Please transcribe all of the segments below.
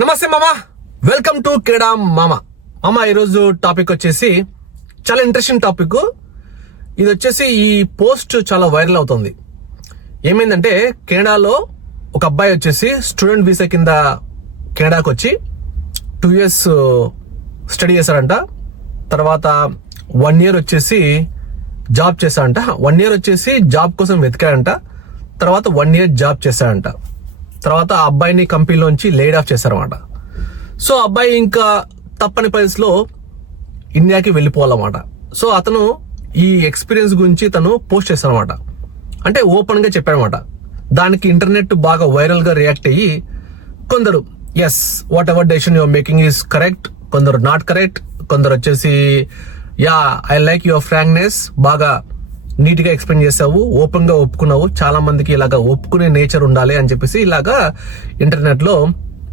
నమస్తే మామ, welcome to Canada మామ. మామ ఈరోజు టాపిక్ వచ్చేసి చాలా ఇంట్రెస్టింగ్ టాపిక్. ఇది వచ్చేసి ఈ పోస్ట్ చాలా వైరల్ అవుతుంది. ఏమైందంటే కెనడాలో ఒక అబ్బాయి వచ్చేసి స్టూడెంట్ వీసా కింద కెనడాకి వచ్చి 2 years స్టడీ చేశాడంట. తర్వాత 1 year వచ్చేసి జాబ్ చేశాడంట. 1 year వచ్చేసి జాబ్ కోసం వెతికాడంట. తర్వాత 1 year జాబ్ చేశాడంట. తర్వాత ఆ అబ్బాయిని కంపెనీలోంచి లేడ్ ఆఫ్ చేశారన్నమాట. సో అబ్బాయి ఇంకా తప్పని పరిస్థితిలో ఇండియాకి వెళ్ళిపోవాలన్నమాట. సో అతను ఈ ఎక్స్పీరియన్స్ గురించి తను పోస్ట్ చేశారన్నమాట. అంటే ఓపెన్ గా చెప్పాడనమాట. దానికి ఇంటర్నెట్ బాగా వైరల్ గా రియాక్ట్ అయ్యి కొందరు yes whatever decision you're making is correct, కొందరు నాట్ కరెక్ట్, కొందరు వచ్చేసి yeah I like your frankness, బాగా నీట్ గా ఎక్స్ప్లెయిన్ చేసావు, ఓపెన్ గా ఒప్పుకున్నావు, చాలా మందికి ఇలాగా ఒప్పుకునే నేచర్ ఉండాలి అని చెప్పేసి ఇలాగా ఇంటర్నెట్ లో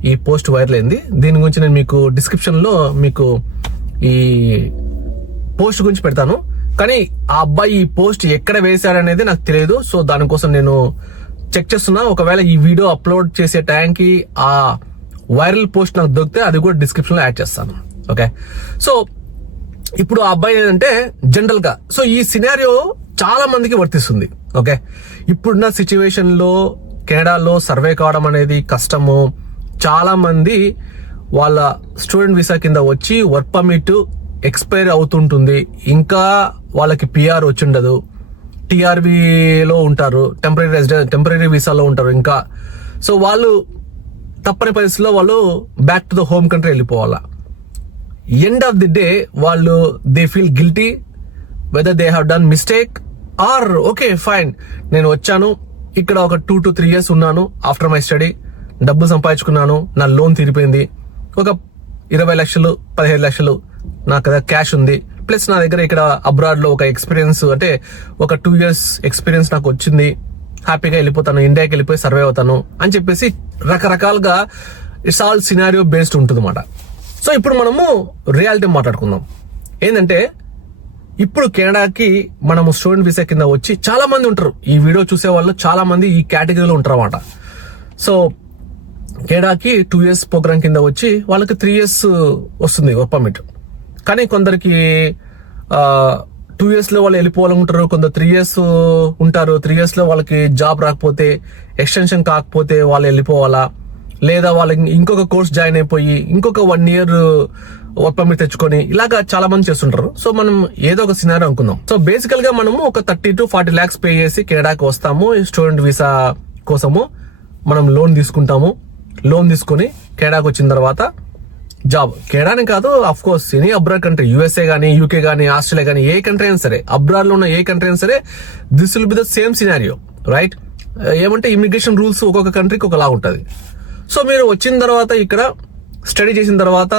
ఈ పోస్ట్ వైరల్ అయింది. దీని గురించి నేను మీకు డిస్క్రిప్షన్ లో మీకు ఈ పోస్ట్ గురించి పెడతాను. కానీ ఆ అబ్బాయి ఈ పోస్ట్ ఎక్కడ వేశాడనేది నాకు తెలియదు. సో దానికోసం నేను చెక్ చేస్తున్నా. ఒకవేళ ఈ వీడియో అప్లోడ్ చేసే టైంకి ఆ వైరల్ పోస్ట్ నాకు దొరికితే అది కూడా డిస్క్రిప్షన్ లో యాడ్ చేస్తాను. ఓకే, సో ఇప్పుడు ఆ అబ్బాయి ఏంటంటే జనరల్ గా సో ఈ సినారియో చాలా మందికి వర్తిస్తుంది. ఓకే, ఇప్పుడున్న సిచ్యువేషన్ లో కెనడాలో సర్వే కావడం అనేది కష్టము. చాలా మంది వాళ్ళ స్టూడెంట్ వీసా కింద వచ్చి వర్క్ పర్మిట్ ఎక్స్పైర్ అవుతుంటుంది, ఇంకా వాళ్ళకి పిఆర్ వచ్చిండదు, టీఆర్వీలో ఉంటారు, టెంపరీ వీసాలో ఉంటారు ఇంకా. సో వాళ్ళు తప్పని పరిస్థితిలో వాళ్ళు back to the home country వెళ్ళిపోవాలా. ఎండ్ ఆఫ్ ది డే వాళ్ళు they feel guilty whether they have done mistake or okay fine, నేను వచ్చాను ఇక్కడ ఒక 2 to 3 years ఉన్నాను, ఆఫ్టర్ మై స్టడీ డబ్బు సంపాదించుకున్నాను, నా లోన్ తీరిపోయింది, ఒక 20 లక్షలు 15 లక్షలు నాకు కదా క్యాష్ ఉంది, ప్లస్ నా దగ్గర ఇక్కడ అబ్రాడ్ లో ఒక ఎక్స్పీరియన్స్ అంటే ఒక 2 years ఎక్స్పీరియన్స్ నాకు వచ్చింది, హ్యాపీగా వెళ్ళిపోతాను, ఇండియాకి వెళ్ళిపోయి సర్వే అవుతాను అని చెప్పేసి రకరకాలుగా ఇట్స్ ఆల్ సినారియో బేస్డ్ ఉంటుంది అన్నమాట. సో ఇప్పుడు మనము రియాలిటీ మాట్లాడుకుందాం. ఏంటంటే ఇప్పుడు కెనడాకి మనము స్టూడెంట్ వీసా కింద వచ్చి చాలా మంది ఉంటారు, ఈ వీడియో చూసే వాళ్ళు చాలా మంది ఈ కేటగిరీలో ఉంటారు అన్నమాట. సో కెనడాకి 2 years ప్రోగ్రామ్ కింద వచ్చి వాళ్ళకి 3 years వస్తుంది వర్క్ పర్మిట్. కానీ కొందరికి 2 years లో వాళ్ళు వెళ్ళిపోవాలనుకుంటారు, కొందరు 3 years ఉంటారు. 3 years లో వాళ్ళకి జాబ్ రాకపోతే, ఎక్స్టెన్షన్ కాకపోతే వాళ్ళు వెళ్ళిపోవాలా, లేదా వాళ్ళకి ఇంకొక కోర్స్ జాయిన్ అయిపోయి ఇంకొక 1 year వర్క్ పర్మిట్ తెచ్చుకొని ఇలాగా చాలా మంది చేస్తుంటారు. సో మనం ఏదో ఒక సినారియో అనుకుందాం. సో బేసికల్ గా మనము ఒక 30 to 40 lakhs పే చేసి కెనడాకి వస్తాము. స్టూడెంట్ వీసా కోసము మనం లోన్ తీసుకుంటాము. లోన్ తీసుకుని కెనడాకి వచ్చిన తర్వాత జాబ్, కెనడాని కాదు of course any abroad country, USA గానీ, యూకే గానీ, ఆస్ట్రేలియా గానీ, ఏ కంట్రీ అయినా సరే, అబ్రాడ్ లో ఉన్న ఏ కంట్రీ అయినా సరే, this will be the same scenario, right? ఏమంటే ఇమిగ్రేషన్ రూల్స్ ఒక్కొక్క కంట్రీకి ఒకలా ఉంటది. సో మీరు వచ్చిన తర్వాత ఇక్కడ స్టడీ చేసిన తర్వాత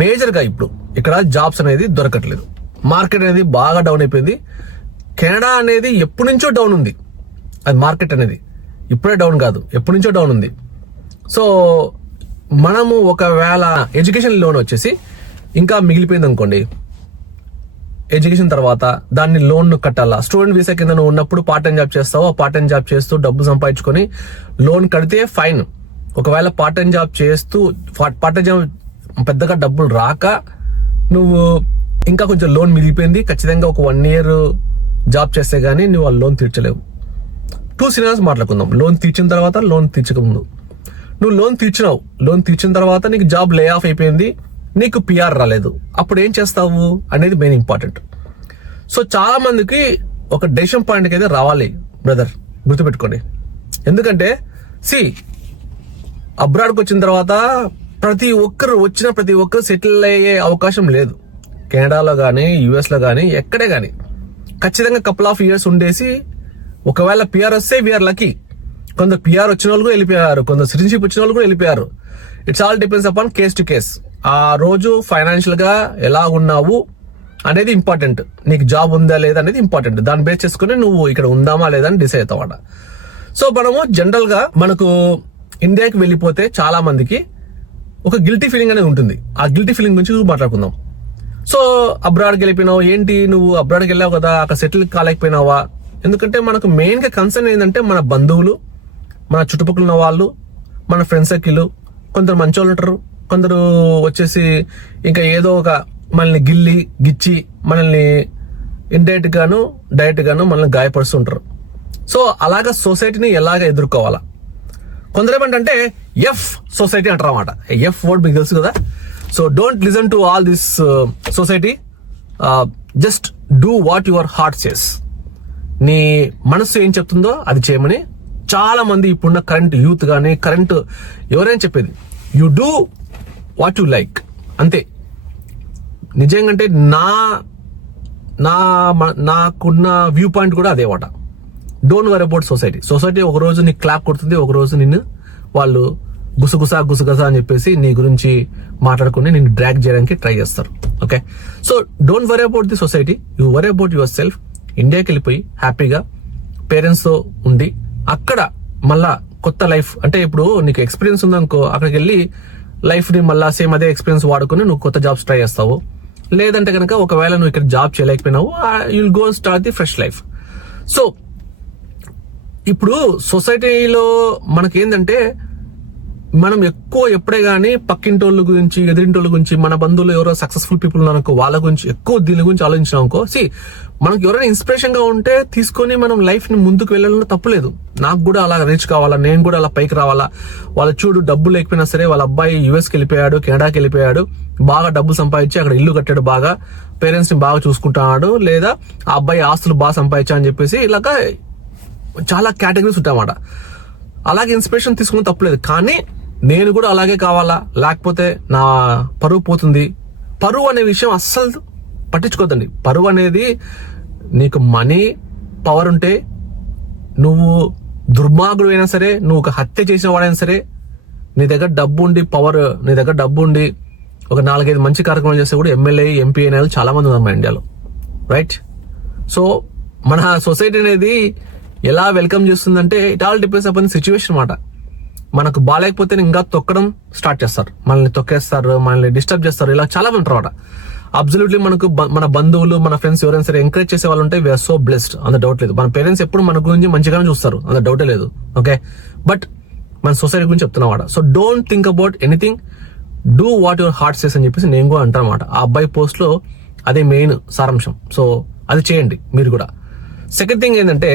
మేజర్ గా ఇప్పుడు ఇక్కడ జాబ్స్ అనేది దొరకట్లేదు. మార్కెట్ అనేది బాగా డౌన్ అయిపోయింది. కెనడా అనేది ఎప్పటి నుంచో డౌన్ ఉంది. అది మార్కెట్ అనేది ఇప్పుడే డౌన్ కాదు, ఎప్పటి నుంచో డౌన్ ఉంది. సో మనము ఒకవేళ ఎడ్యుకేషన్ లోన్ వచ్చేసి ఇంకా మిగిలిపోయింది అనుకోండి, ఎడ్యుకేషన్ తర్వాత దాన్ని లోన్ కట్టాలా. స్టూడెంట్ వీసా కింద నువ్వు ఉన్నప్పుడు పార్ట్ టైం జాబ్ చేస్తావు, పార్ట్ టైం జాబ్ చేస్తూ డబ్బు సంపాదించుకొని లోన్ కడితే ఫైన్. ఒకవేళ పార్ట్ టైం జాబ్ చేస్తూ పార్ట్ టైం జాబ్ పెద్దగా డబ్బులు రాక నువ్వు ఇంకా కొంచెం లోన్ మిగిలిపోయింది, ఖచ్చితంగా ఒక 1 year జాబ్ చేస్తే గానీ నువ్వు ఆ లోన్ తీర్చలేవు. 2 scenarios మాట్లాడుకుందాం. లోన్ తీర్చిన తర్వాత, లోన్ తీర్చక ముందు. నువ్వు లోన్ తీర్చినావు, లోన్ తీర్చిన తర్వాత నీకు జాబ్ లే ఆఫ్ అయిపోయింది, నీకు పిఆర్ రాలేదు, అప్పుడు ఏం చేస్తావు అనేది మెయిన్ ఇంపార్టెంట్. సో చాలా మందికి ఒక డెసిషన్ పాయింట్కి అయితే రావాలి బ్రదర్, గుర్తుపెట్టుకోండి. ఎందుకంటే అబ్రాడ్కి వచ్చిన తర్వాత ప్రతి ఒక్కరు సెటిల్ అయ్యే అవకాశం లేదు. కెనడాలో కానీ, యుఎస్ లో కానీ, ఎక్కడే కానీ ఖచ్చితంగా కపుల్ ఆఫ్ ఇయర్స్ ఉండేసి ఒకవేళ పిఆర్ వస్తే వీఆర్ లక్కీ. కొందరు పిఆర్ వచ్చిన వాళ్ళు కూడా వెళ్ళిపోయారు, కొందరు సిటిజన్షిప్ వచ్చిన వాళ్ళు కూడా వెళ్ళిపోయారు. It's all depends upon case to case. ఆ రోజు ఫైనాన్షియల్ గా ఎలా ఉన్నావు అనేది ఇంపార్టెంట్, నీకు జాబ్ ఉందా లేదా అనేది ఇంపార్టెంట్. దాన్ని బేస్ చేసుకుని నువ్వు ఇక్కడ ఉందామా లేదా అని డిసైడ్ అవుతావట. సో మనము జనరల్ గా మనకు ఇండియాకి వెళ్ళిపోతే చాలా మందికి ఒక గిల్టీ ఫీలింగ్ అనేది ఉంటుంది. ఆ గిల్టీ ఫీలింగ్ గురించి మాట్లాడుకుందాం. సో అబ్రాడ్కి వెళ్ళిపోయినావు, ఏంటి నువ్వు అబ్రాడ్కి వెళ్ళావు కదా, అక్కడ సెటిల్ కాలేకపోయినావా? ఎందుకంటే మనకు మెయిన్ గా కన్సర్న్ ఏంటంటే మన బంధువులు, మన చుట్టుపక్కల ఉన్న వాళ్ళు, మన ఫ్రెండ్ సర్కిల్, కొందరు మంచోళ్ళు ఉంటారు, కొందరు వచ్చేసి ఇంకా ఏదో ఒక మనల్ని గిచ్చి మనల్ని ఇండైరెక్ట్ గాను డైరెక్ట్ గాను మనల్ని గాయపరుస్తుంటారు. సో అలాగా సొసైటీని ఎలాగ ఎదుర్కోవాలా? కొందరు ఏమంటే ఎఫ్ సొసైటీ అంటారు అన్నమాట. ఎఫ్ వర్డ్ మీకు తెలుసు కదా. So don't listen to all this society, just do what your heart says. నీ మనసు ఏం చెప్తుందో అది చేయమని చాలా మంది ఇప్పుడున్న కరెంట్ యూత్ కానీ కరెంట్ ఎవరైనా చెప్పేది, you do what you like, అంతే. నిజంగా అంటే నాకున్న వ్యూ పాయింట్ కూడా అదే మాట. Don't worry about society. Society ఒక రోజు నీకు క్లాప్ కొడుతుంది, ఒక రోజు నిన్ను వాళ్ళు గుసగుసా అని చెప్పేసి నీ గురించి మాట్లాడుకుని నిన్ను డ్రాగ్ చేయడానికి ట్రై చేస్తారు. Okay, so don't worry about the society, you worry about your self. ఇండియాకి వెళ్ళిపోయి హ్యాపీగా పేరెంట్స్ తో ఉండి అక్కడ మళ్ళా కొత్త లైఫ్, అంటే ఇప్పుడు నీకు ఎక్స్పీరియన్స్ ఉందనుకో, అక్కడికి వెళ్ళి లైఫ్ ని మళ్ళా సేమ్ అదే ఎక్స్పీరియన్స్ వాడుకుని నువ్వు కొత్త జాబ్స్ ట్రై చేస్తావు. లేదంటే కనుక ఒకవేళ నువ్వు ఇక్కడ జాబ్ చేయలేకపోయినావు, you'll go start the fresh life. So ఇప్పుడు సొసైటీలో మనకేందంటే మనం ఎక్కువ ఎప్పుడే గానీ పక్కింటోళ్ళ గురించి ఎదిరింటోళ్ళ గురించి, మన బంధువులు ఎవరో సక్సెస్ఫుల్ పీపుల్ ఉన్నారనుకో వాళ్ళ గురించి ఎక్కువ దీని గురించి ఆలోచించినాం అనుకో, మనకు ఎవరైనా ఇన్స్పిరేషన్ గా ఉంటే తీసుకొని మనం లైఫ్ ని ముందుకు వెళ్ళాలని తప్పులేదు. నాకు కూడా అలా రీచ్ కావాలా, నేను కూడా అలా పైకి రావాలా. వాళ్ళు చూడు డబ్బు లేకపోయినా సరే వాళ్ళ అబ్బాయి యుఎస్కి వెళ్ళిపోయాడు, కెనడాకి వెళ్ళిపోయాడు, బాగా డబ్బు సంపాదించి అక్కడ ఇల్లు కట్టాడు, బాగా పేరెంట్స్ ని బాగా చూసుకుంటున్నాడు, లేదా ఆ అబ్బాయి ఆస్తులు బాగా సంపాదించా అని చెప్పేసి ఇలాగా చాలా కేటగిరీస్ ఉంటాయన్నమాట. అలాగే ఇన్స్పిరేషన్ తీసుకుని తప్పులేదు, కానీ నేను కూడా అలాగే కావాలా, లేకపోతే నా పరువు పోతుంది. పరువు అనే విషయం అస్సలు పట్టించుకోద్దండి. పరువు అనేది నీకు మనీ పవర్ ఉంటే, నువ్వు దుర్మార్గుడు అయినా సరే, నువ్వు ఒక హత్య చేసిన వాడైనా సరే, నీ దగ్గర డబ్బు ఉండి పవర్, నీ దగ్గర డబ్బు ఉండి ఒక 4-5 మంచి కార్యక్రమాలు చేస్తే కూడా ఎమ్మెల్యే ఎంపీ అయిన వాళ్ళు చాలా మంది ఉన్నారు మన ఇండియాలో, రైట్? సో మన సొసైటీ అనేది ఎలా వెల్కమ్ చేస్తుందంటే it all depends upon situation మాట. మనకు బాగాలేకపోతే ఇంకా తొక్కడం స్టార్ట్ చేస్తారు, మనల్ని తొక్కేస్తారు, మనల్ని డిస్టర్బ్ చేస్తారు, ఇలా చాలా మంది ఉంటారు. అబ్సల్యూట్లీ మనకు మన బంధువులు, మన ఫ్రెండ్స్ ఎవరైనా సరే ఎంకరేజ్ చేసే వాళ్ళు ఉంటే వీఆర్ సో బ్లెస్డ్, అంత డౌట్ లేదు. మన పేరెంట్స్ ఎప్పుడు మన గురించి మంచిగానే చూస్తారు, అంత డౌటే లేదు. ఓకే, బట్ మన సొసైటీ గురించి చెప్తున్నమాట. So don't think about anything, do what your heart says అని చెప్పేసి నేను కూడా అంటాను అనమాట. ఆ అబ్బాయి పోస్ట్ లో అదే మెయిన్ సారాంశం. సో అది చేయండి మీరు కూడా. సెకండ్ థింగ్ ఏంటంటే,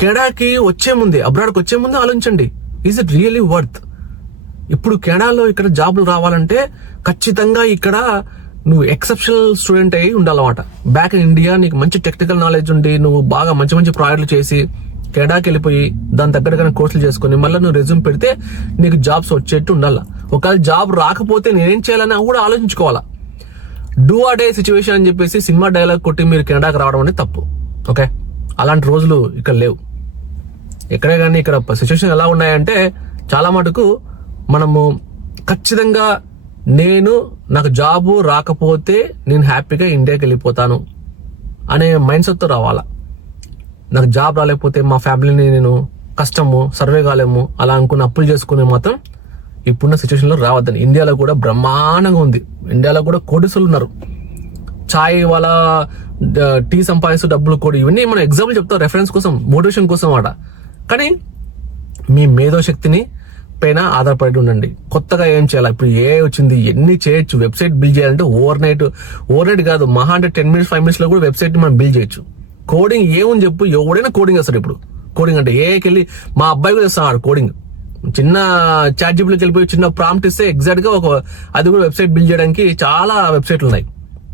కెనడాకి వచ్చే ముందే, అబ్రాడ్కి వచ్చే ముందే ఆలోచించండి, ఈజ్ ఇట్ రియలీ వర్త్? ఇప్పుడు కెనడాలో ఇక్కడ జాబ్లు రావాలంటే ఖచ్చితంగా ఇక్కడ నువ్వు ఎక్సెప్షనల్ స్టూడెంట్ అయి ఉండాలన్నమాట. బ్యాక్ ఇన్ ఇండియా నీకు మంచి టెక్నికల్ నాలెడ్జ్ ఉండి, నువ్వు బాగా మంచి మంచి ప్రాజెక్టులు చేసి కెనడాకి వెళ్ళిపోయి దాని దగ్గరగానే కోర్సులు చేసుకుని మళ్ళీ నువ్వు రెజ్యూమ్ పెడితే నీకు జాబ్స్ వచ్చేట్టు ఉండాలా. ఒకవేళ జాబ్ రాకపోతే నేనేం చేయాలని కూడా ఆలోచించుకోవాలా. డూ ఆ డే సిచ్యువేషన్ అని చెప్పేసి సినిమా డైలాగ్ కొట్టి మీరు కెనడాకి రావడం అనేది తప్పు. ఓకే, అలాంటి రోజులు ఇక్కడ లేవు ఎక్కడే. కానీ ఇక్కడ సిచ్యువేషన్ ఎలా ఉన్నాయంటే చాలా మటుకు మనము ఖచ్చితంగా నాకు జాబు రాకపోతే నేను హ్యాపీగా ఇండియాకి వెళ్ళిపోతాను అనే మైండ్ సెట్తో రావాలా. నాకు జాబ్ రాలేకపోతే మా ఫ్యామిలీని నేను కష్టము, సర్వే కాలేము అలా అనుకుని అప్పులు చేసుకునే మాత్రం ఇప్పుడున్న సిచ్యువేషన్ లో రావద్దని. ఇండియాలో కూడా బ్రహ్మాండంగా ఉంది, ఇండియాలో కూడా కోటీసులు ఉన్నారు. చాయ్ వాళ్ళ టీ సంపాదిస్తూ డబ్బులు కూడా, ఇవన్నీ మనం ఎగ్జాంపుల్ చెప్తాం రెఫరెన్స్ కోసం, మోటివేషన్ కోసం అన్నమాట. కానీ మీ మేధో శక్తిని పైన ఆధారపడి ఉండండి. కొత్తగా ఏం చేయాలి, ఇప్పుడు ఏ వచ్చింది, ఎన్ని చేయొచ్చు. వెబ్సైట్ బిల్డ్ చేయాలంటే ఓవర్ నైట్ కాదు, మహా అంటే 10 minutes 5 minutes లో కూడా వెబ్సైట్ ని మనం బిల్డ్ చేయొచ్చు. కోడింగ్ ఏముంది చెప్పు, ఎవడైనా కోడింగ్ వేస్తాడు ఇప్పుడు. కోడింగ్ అంటే ఏకెళ్ళి మా అబ్బాయి కూడా చేస్తాడు కోడింగ్. చిన్న చాట్ జీపీటీలోకి వెళ్ళిపోయి చిన్న ప్రాంప్ట్ ఇస్తే ఎగ్జాక్ట్ గా అది కూడా వెబ్సైట్ బిల్డ్ చేయడానికి చాలా వెబ్సైట్లు ఉన్నాయి.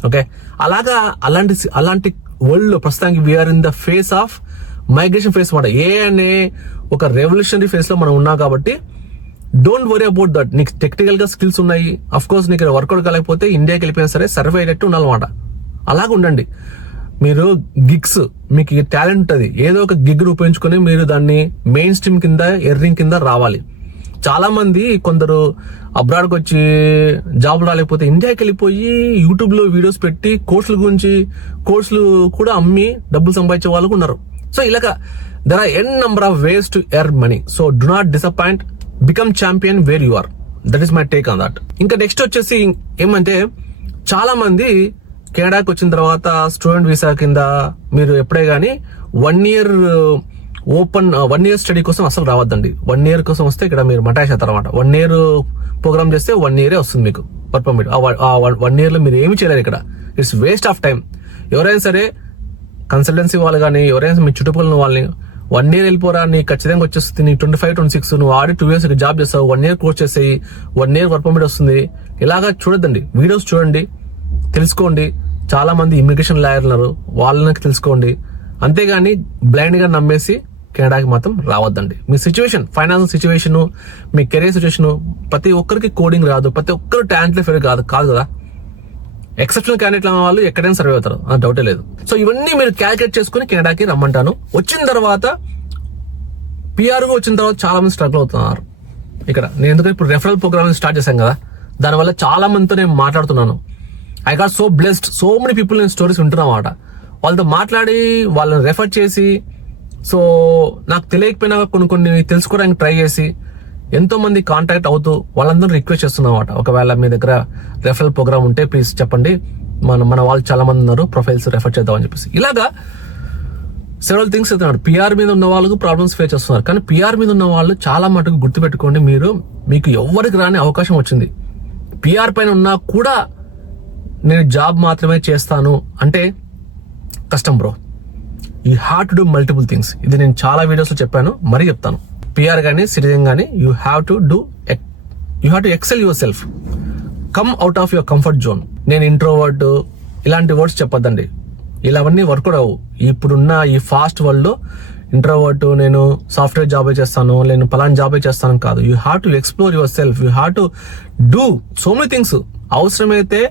ఓకే, అలాగా అలాంటి వరల్డ్ లో ప్రస్తుతానికి we're in the phase of migration phase మాట. ఏ అనే ఒక రెవల్యూషనరీ ఫేస్ లో మనం ఉన్నాం కాబట్టి డోంట్ వరీ అబౌట్ దట్. నీకు టెక్నికల్ గా స్కిల్స్ ఉన్నాయి, అఫ్ కోర్స్ నీకు వర్కౌట్ కాలేకపోతే ఇండియాకి వెళ్ళిపోయినా సరే సర్వే అయ్యేటట్టు ఉండాలన్నమాట. అలాగ ఉండండి. మీరు గిగ్స్, మీకు టాలెంట్ ఉంటుంది, ఏదో ఒక గిగ్ ఉపయోగించుకొని మీరు దాన్ని మెయిన్ స్ట్రీమ్ కింద ఎర్నింగ్ కింద రావాలి. చాలా మంది కొందరు అబ్రాడ్కి వచ్చి జాబ్ రాలేకపోతే ఇండియాకి వెళ్ళిపోయి యూట్యూబ్ లో వీడియోస్ పెట్టి కోర్సులు కూడా అమ్మి డబ్బులు సంపాదించే వాళ్ళు ఉన్నారు. సో ఇలాగా there are n number of ways to earn money. So do not disappoint, become champion where you are. That is my take on that. ఇంకా నెక్స్ట్ వచ్చేసి ఏమంటే, చాలా మంది కెనడాకి వచ్చిన తర్వాత స్టూడెంట్ వీసా కింద మీరు ఎప్పుడే గానీ 1 year ఓపెన్ 1 year స్టడీ కోసం అసలు రావద్దండి. 1 year కోసం వస్తే ఇక్కడ మీరు మటాష్ అవుతారు అనమాట. 1 year ప్రోగ్రామ్ చేస్తే 1 year వస్తుంది మీకు వర్క్ పర్మిట్. ఆ 1 year లో మీరు ఏమి చేయలేరు ఇక్కడ. It's waste of time. ఎవరైనా సరే కన్సల్టెన్సీ వాళ్ళు కానీ ఎవరైనా మీ చుట్టుపక్కల వాళ్ళని 1 year వెళ్ళిపోరా, నీకు ఖచ్చితంగా వచ్చేస్తుంది, నీకు 25-26 నువ్వు ఆడి 2 years జాబ్ చేస్తావు, 1 year కోర్స్ చేసేయి, 1 year వర్క్ పర్మిట్ వస్తుంది, ఇలాగా చూడొద్దండి. వీడియోస్ చూడండి, తెలుసుకోండి. చాలా మంది ఇమిగ్రేషన్ లాయర్ ఉన్నారు, వాళ్ళకి తెలుసుకోండి. అంతేగాని బ్లైండ్ గా నమ్మేసి కెనడాకి మాత్రం రావద్దండి. మీ సిచ్యువేషన్, ఫైనాన్షియల్ సిచ్యువేషన్, మీ కెరీర్ సిచ్యువేషన్, ప్రతి ఒక్కరికి కోడింగ్ రాదు, ప్రతి ఒక్కరు టాలెంట్ ఫెయిల్ కాదు కదా. ఎక్సెప్షనల్ క్యాండిడేట్ వాళ్ళు ఎక్కడైనా సర్వే అవుతారు, అది డౌటే లేదు. సో ఇవన్నీ మీరు క్యాలిక్యులేట్ చేసుకుని కెనడాకి రమ్మంటాను. వచ్చిన తర్వాత పిఆర్గా వచ్చిన తర్వాత చాలా మంది స్ట్రగుల్ అవుతున్నారు ఇక్కడ. నేను ఎందుకంటే ఇప్పుడు రెఫరల్ ప్రోగ్రామ్ స్టార్ట్ చేశాను కదా, దానివల్ల చాలా మందితో నేను మాట్లాడుతున్నాను. I got so blessed, so many people నేను స్టోరీస్ వింటున్నమాట. వాళ్ళతో మాట్లాడి వాళ్ళని రెఫర్ చేసి, సో నాకు తెలియకపోయినా కొన్ని తెలుసుకోవడానికి ట్రై చేసి ఎంతో మంది కాంటాక్ట్ అవుతూ వాళ్ళందరూ రిక్వెస్ట్ చేస్తున్నమాట. ఒకవేళ మీ దగ్గర రెఫరల్ ప్రోగ్రామ్ ఉంటే ప్లీజ్ చెప్పండి, మన వాళ్ళు చాలా మంది ఉన్నారు, ప్రొఫైల్స్ రెఫర్ చేద్దామని చెప్పేసి. ఇలాగా సెవెరల్ థింగ్స్ చెప్తున్నాడు. పిఆర్ మీద ఉన్న వాళ్ళకు ప్రాబ్లమ్స్ ఫేస్ చేస్తున్నారు, కానీ పిఆర్ మీద ఉన్న వాళ్ళు చాలా మటుకు గుర్తుపెట్టుకోండి, మీకు ఎవరికి రాని అవకాశం వచ్చింది. పిఆర్ పైన ఉన్నా కూడా నేను జాబ్ మాత్రమే చేస్తాను అంటే కష్టం bro. You have to do multiple things. ఇది నేను చాలా వీడియోస్ లో చెప్పాను, మరీ చెప్తాను. పిఆర్ గానీ సిటిజన్ గానీ you have to excel your self, come out of your comfort zone. నేను ఇంట్రోవర్ట్ ఇలాంటి వర్డ్స్ చెప్పొద్దండి, ఇలావన్నీ వర్కౌట్ అవ్వు. ఇప్పుడున్న ఈ ఫాస్ట్ వరల్డ్ లో ఇంట్రోవర్ట్, నేను సాఫ్ట్వేర్ జాబే చేస్తాను, నేను పలానా జాబే చేస్తాను కాదు. You have to explore your self, you have to do so many things. అవసరమైతే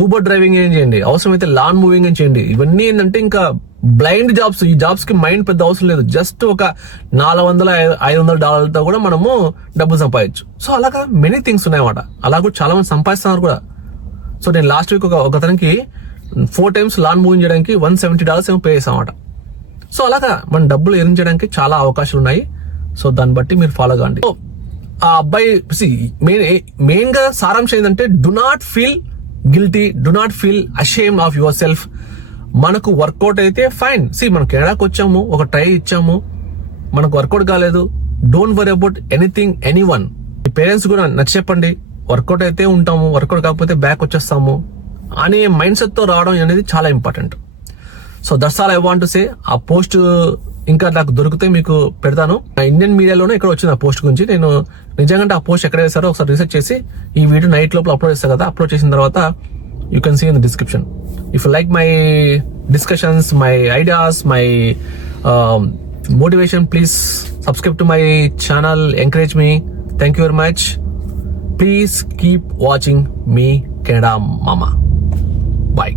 ఊబర్ డ్రైవింగ్ ఏం చేయండి, అవసరమైతే లాన్ మూవింగ్ ఏం చేయండి. ఇవన్నీ ఏంటంటే ఇంకా బ్లైండ్ జాబ్స్. ఈ జాబ్స్ కి మైండ్ పెద్ద అవసరం లేదు. జస్ట్ ఒక $400-500 కూడా మనము డబ్బులు సంపాదించు. సో అలాగా మెనీ థింగ్స్ ఉన్నాయన్నమాట. అలా కూడా చాలా మంది సంపాదిస్తున్నారు కూడా. సో నేను లాస్ట్ వీక్ ఒకతనికి 4 times లాన్ మూవింగ్ చేయడానికి $170 ఏమో పే చేసామన్నమాట. సో అలాగా మన డబ్బులు ఎర్న్ చేయడానికి చాలా అవకాశాలు ఉన్నాయి. సో దాన్ని బట్టి మీరు ఫాలో కాండి. ఆ అబ్బాయి మెయిన్ గా సారాంశం ఏంటంటే, do not feel guilty, do not feel ashamed of your self. మనకు వర్కౌట్ అయితే ఫైన్. మనం కెనడాకి వచ్చాము, ఒక ట్రై ఇచ్చాము, మనకు వర్కౌట్ కాలేదు, don't worry about anything, anyone. Me parents కూడా నచ్చి చెప్పండి, వర్కౌట్ అయితే ఉంటాము, వర్కౌట్ కాకపోతే బ్యాక్ వచ్చేస్తాము అనే మైండ్ సెట్ తో రావడం అనేది చాలా important. So that's all I want to say. ఆ పోస్ట్ ఇంకా నాకు దొరికితే మీకు పెడతాను. ఇండియన్ మీడియాలోనే ఇక్కడ వచ్చింది ఆ పోస్ట్ గురించి. నేను నిజంగా ఆ పోస్ట్ ఎక్కడ వేస్తారో ఒకసారి రీసెర్చ్ చేసి ఈ వీడియో నైట్ లోపల అప్లోడ్ చేస్తాను కదా. అప్లోడ్ చేసిన తర్వాత you can see in the description. If you like my discussions, my ideas, my motivation, please subscribe to my channel, encourage me. Thank you very much. Please keep watching me, Canada Mama. Bye.